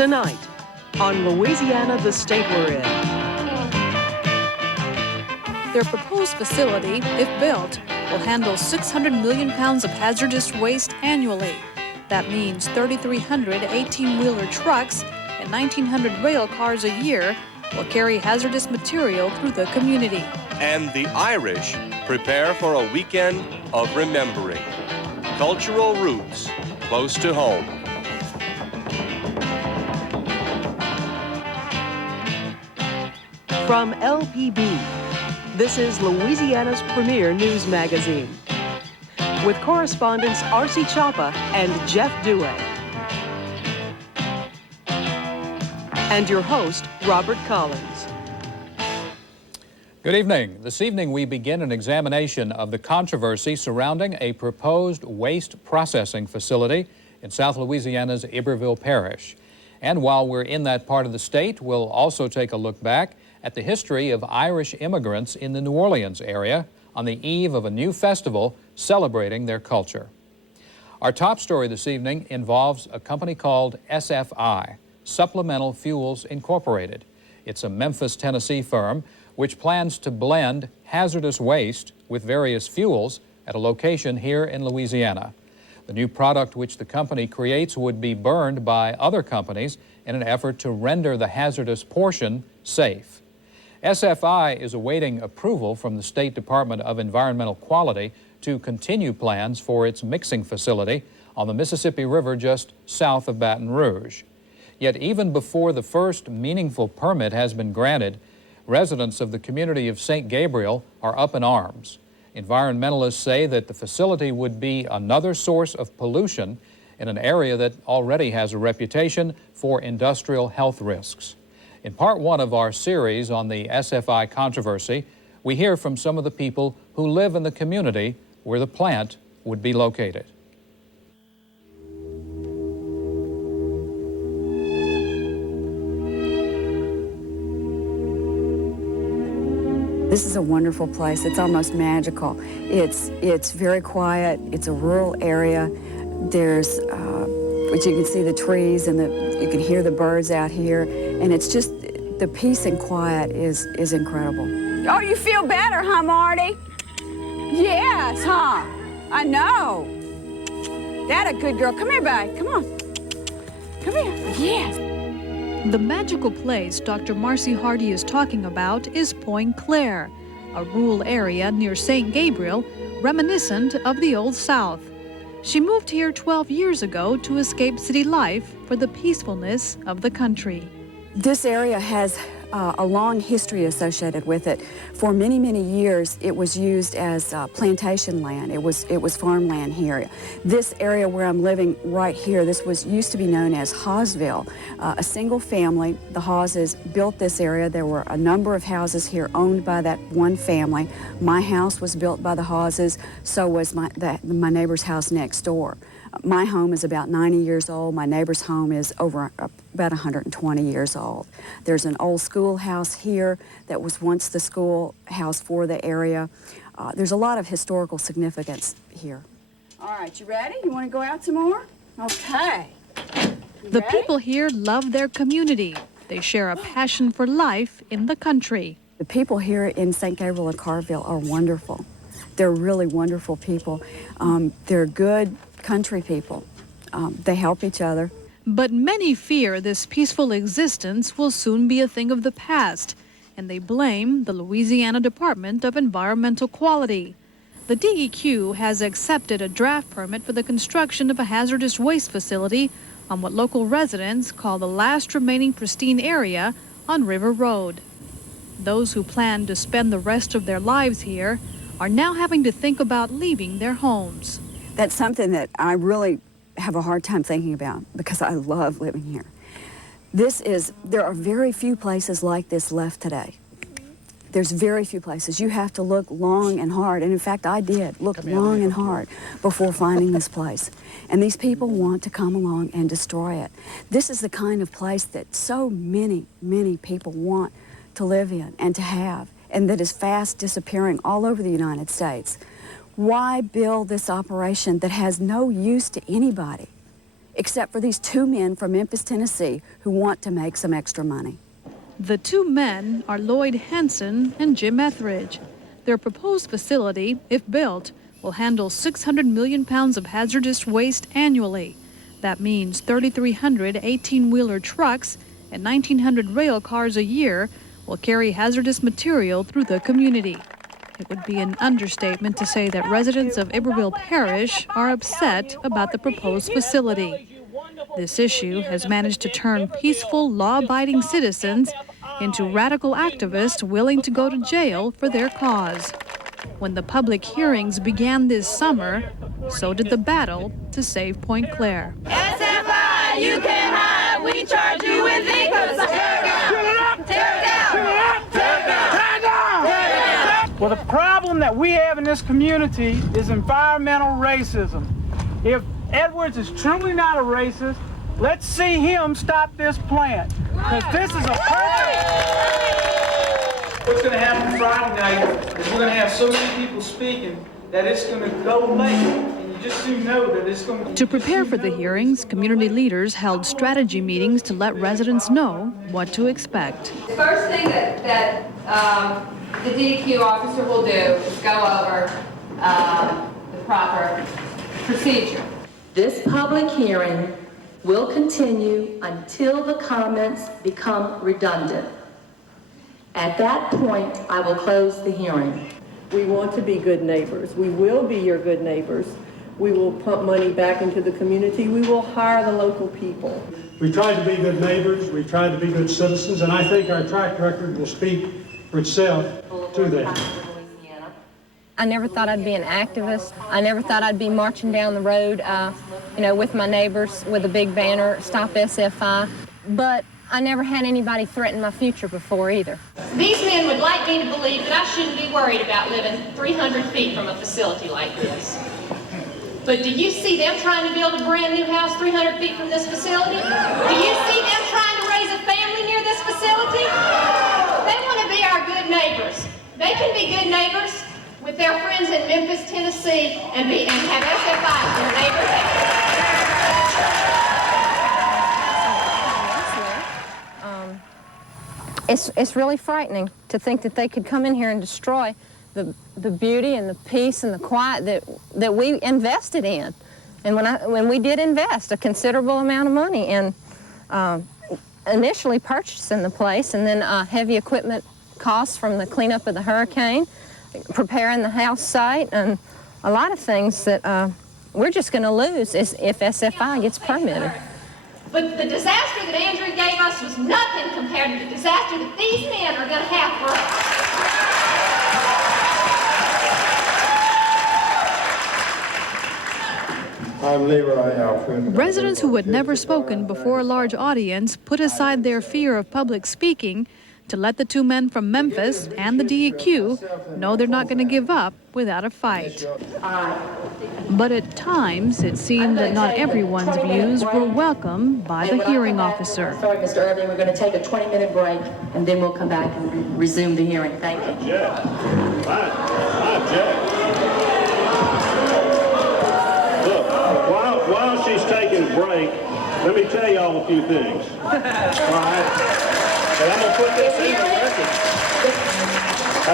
Tonight, on Louisiana, the state we're in. Their proposed facility, if built, will handle 600 million pounds of hazardous waste annually. That means 3,300 18-wheeler trucks and 1,900 rail cars a year will carry hazardous material through the community. And the Irish prepare for a weekend of remembering. Cultural roots close to home. From LPB, this is Louisiana's premier news magazine, with correspondents R.C. Chapa and Jeff Douay. And your host, Robert Collins. Good evening. This evening we begin an examination of the controversy surrounding a proposed waste processing facility in South Louisiana's Iberville Parish. And while we're in that part of the state, we'll also take a look back at the history of Irish immigrants in the New Orleans area on the eve of a new festival celebrating their culture. Our top story this evening involves a company called SFI, Supplemental Fuels Incorporated. It's a Memphis, Tennessee firm which plans to blend hazardous waste with various fuels at a location here in Louisiana. The new product which the company creates would be burned by other companies in an effort to render the hazardous portion safe. SFI is awaiting approval from the State Department of Environmental Quality to continue plans for its mixing facility on the Mississippi River just south of Baton Rouge. Yet even before the first meaningful permit has been granted, residents of the community of St. Gabriel are up in arms. Environmentalists say that the facility would be another source of pollution in an area that already has a reputation for industrial health risks. In part one of our series on the SFI controversy, we hear from some of the people who live in the community where the plant would be located. This is a wonderful place. It's almost magical. It's very quiet. It's a rural area. There's, which you can see the trees and you can hear the birds out here. And it's just, the peace and quiet is incredible. Oh, you feel better, huh, Marty? Yes, huh? I know. That a good girl. Come here, babe. Come on. Come here. Yes. The magical place Dr. Marcy Hardy is talking about is Point Claire, a rural area near St. Gabriel, reminiscent of the Old South. She moved here 12 years ago to escape city life for the peacefulness of the country. This area has a long history associated with it. For many, many years, it was used as plantation land. It was farmland here. This area where I'm living right here, this used to be known as Hawesville. A single family, the Hawes, built this area. There were a number of houses here owned by that one family. My house was built by the Hawes, so was my neighbor's house next door. My home is about 90 years old. My neighbor's home is over about 120 years old. There's an old schoolhouse here that was once the schoolhouse for the area. There's a lot of historical significance here. All right, you ready? You want to go out some more? Okay. The people here love their community. They share a passion for life in the country. The people here in St. Gabriel and Carville are wonderful. They're really wonderful people. They're good country people. They help each other. But many fear this peaceful existence will soon be a thing of the past, and they blame the Louisiana Department of Environmental Quality. The DEQ has accepted a draft permit for the construction of a hazardous waste facility on what local residents call the last remaining pristine area on River Road. Those who plan to spend the rest of their lives here are now having to think about leaving their homes. That's something that I really have a hard time thinking about because I love living here. There are very few places like this left today. There's very few places. You have to look long and hard, and in fact I did look long and hard before finding this place. And these people want to come along and destroy it. This is the kind of place that so many, many people want to live in and to have, and that is fast disappearing all over the United States. Why build this operation that has no use to anybody? except for these two men from Memphis, Tennessee, who want to make some extra money. The two men are Lloyd Hansen and Jim Etheridge. Their proposed facility, if built, will handle 600 million pounds of hazardous waste annually. That means 3,300 18-wheeler trucks and 1,900 rail cars a year will carry hazardous material through the community. It would be an understatement to say that residents of Iberville Parish are upset about the proposed facility. This issue has managed to turn peaceful, law-abiding citizens into radical activists willing to go to jail for their cause. When the public hearings began this summer, so did the battle to save Point Claire. SFI, you can't hide. We charge you with vehicles. Tear down. Tear down. Tear down. Tear down. Tear down. Well, the problem that we have in this community is environmental racism. If Edwards is truly not a racist, let's see him stop this plant, because this is a perfect... What's going to happen Friday night is we're going to have so many people speaking that it's going to go late, and you just soon know that it's going to... To prepare for the hearings, community leaders held strategy meetings to let residents know what to expect. The first thing that the DEQ officer will do is go over the proper procedure. This public hearing will continue until the comments become redundant. At that point, I will close the hearing. We want to be good neighbors. We will be your good neighbors. We will pump money back into the community. We will hire the local people. We try to be good neighbors. We try to be good citizens, and I think our track record will speak for itself to that. I never thought I'd be an activist. I never thought I'd be marching down the road, with my neighbors with a big banner, Stop SFI. But I never had anybody threaten my future before either. These men would like me to believe that I shouldn't be worried about living 300 feet from a facility like this. But do you see them trying to build a brand new house 300 feet from this facility? Do you see them trying to raise a family near this facility? They want to be our good neighbors. They can be good neighbors with their friends in Memphis, Tennessee, and have SFI as their neighbors. It's really frightening to think that they could come in here and destroy the beauty and the peace and the quiet that we invested in. And when we did invest a considerable amount of money in initially purchasing the place, and then heavy equipment costs from the cleanup of the hurricane, preparing the house site, and a lot of things that we're just going to lose if SFI gets permitted. But the disaster that Andrew gave us was nothing compared to the disaster that these men are going to have for us. I'm Leroy Alfred. Residents who had never spoken before a large audience put aside their fear of public speaking to let the two men from Memphis and the DEQ know they're not going to give up without a fight. But at times, it seemed that not everyone's views were welcome by the hearing officer. Sorry, Mr. Irving, we're going to take a 20-minute break, and then we'll come back and resume the hearing. Thank you. I object. Look, while she's taking a break, let me tell y'all a few things. All right? And I'm going to put this in the record.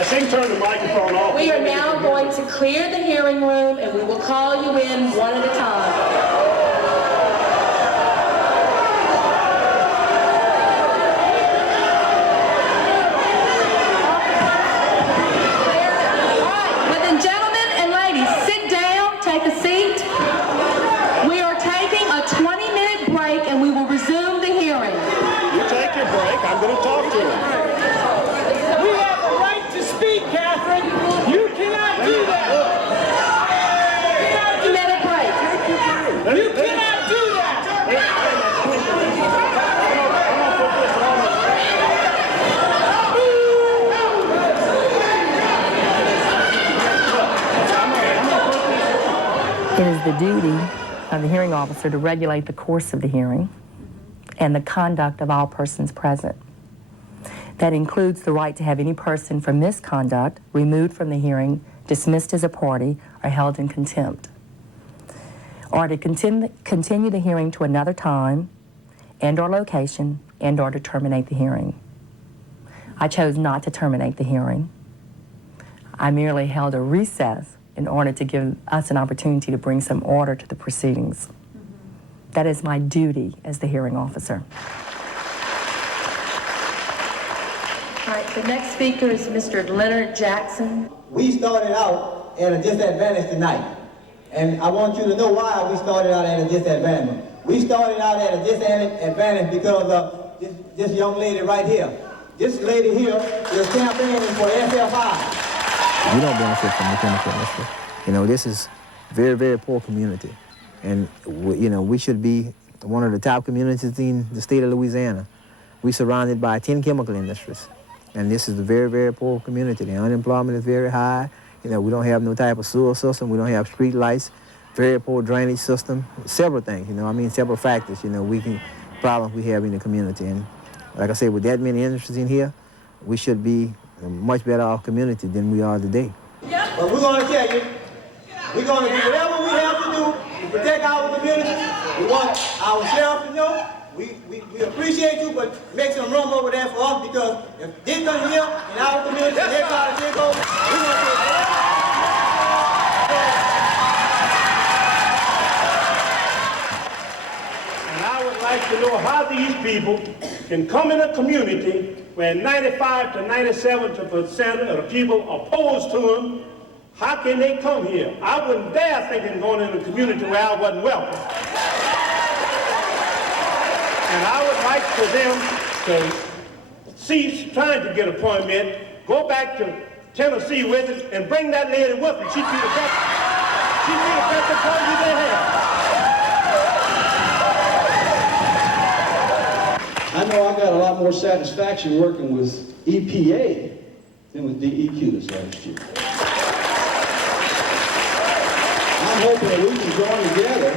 She can turn the microphone off. We are now going to clear the hearing room, and we will call you in one at a time. I'm going to talk to him. We have the right to speak, Catherine. You cannot do that. You cannot do that. It is the duty of the hearing officer to regulate the course of the hearing and the conduct of all persons present. That includes the right to have any person for misconduct removed from the hearing, dismissed as a party, or held in contempt. or to continue the hearing to another time and/or location and/or to terminate the hearing. I chose not to terminate the hearing. I merely held a recess in order to give us an opportunity to bring some order to the proceedings. That is my duty as the hearing officer. All right, the next speaker is Mr. Leonard Jackson. We started out at a disadvantage tonight. And I want you to know why we started out at a disadvantage. We started out at a disadvantage because of this young lady right here. This lady here is campaigning for SFI. We don't benefit from the chemical industry. You know, this is very, very poor community. And, we should be one of the top communities in the state of Louisiana. We're surrounded by 10 chemical industries. And this is a very, very poor community. The unemployment is very high. We don't have no type of sewer system. We don't have street lights. Very poor drainage system. Several things, several factors, problems we have in the community. And like I said, with that many industries in here, we should be a much better off community than we are today. But we're going to tell you, we're going to do whatever we have to do to protect our community. We want our sheriff to know. We appreciate you, but make some room over there for us, because if they come here in our community and they try to take over, we're going to take whatever. And I would like to know how these people can come in a community where 95 to 97% of the people opposed to them. How can they come here? I wouldn't dare think of going in a community where I wasn't welcome. And I would like for them to cease trying to get a permit, go back to Tennessee with it, and bring that lady with them. She'd be the best attorney they have. I know I got a lot more satisfaction working with EPA than with DEQ this last year. I'm hoping that we can join together,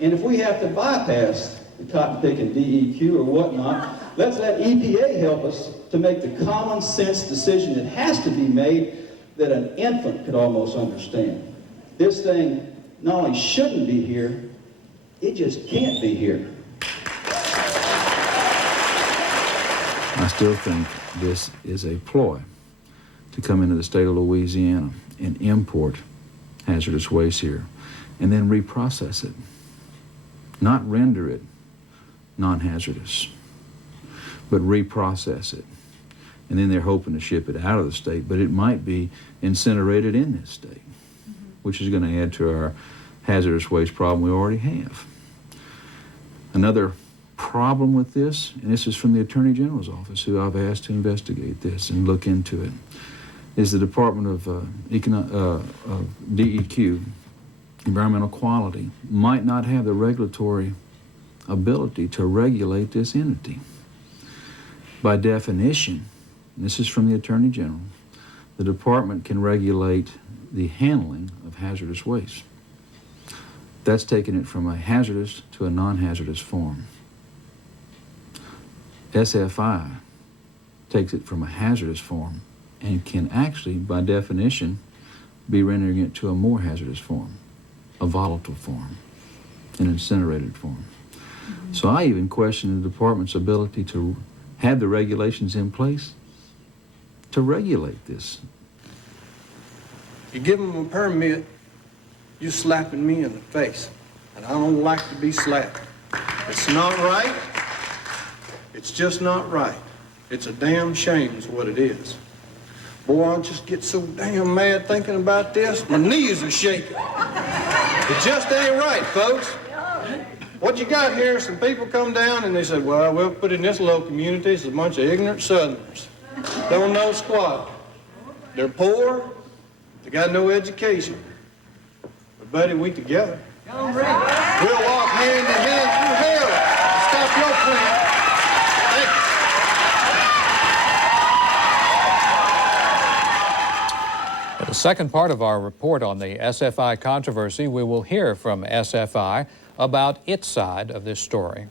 and if we have to bypass the cotton picking DEQ or whatnot, let's let EPA help us to make the common sense decision that has to be made that an infant could almost understand. This thing not only shouldn't be here, it just can't be here. I still think this is a ploy to come into the state of Louisiana and import hazardous waste here and then reprocess it, not render it non-hazardous, but reprocess it. And then they're hoping to ship it out of the state, but it might be incinerated in this state, which is going to add to our hazardous waste problem we already have. Another problem with this, and this is from the Attorney General's office, who I've asked to investigate this and look into it, is the Department of DEQ, Environmental Quality, might not have the regulatory ability to regulate this entity. By definition, and this is from the Attorney General, the department can regulate the handling of hazardous waste. That's taking it from a hazardous to a non-hazardous form. SFI takes it from a hazardous form and can actually, by definition, be rendering it to a more hazardous form, a volatile form, an incinerated form. So I even question the department's ability to have the regulations in place to regulate this. You give them a permit, you're slapping me in the face, and I don't like to be slapped. It's not right. It's just not right. It's a damn shame is what it is. Boy, I just get so damn mad thinking about this. My knees are shaking. It just ain't right, folks. What you got here, some people come down and they said, well, we'll put in this little community, it's a bunch of ignorant Southerners. Don't know squat. They're poor, they got no education. But buddy, we together. We'll walk hand in hand through hell to stop your plan. In the second part of our report on the SFI controversy, we will hear from SFI about its side of this story.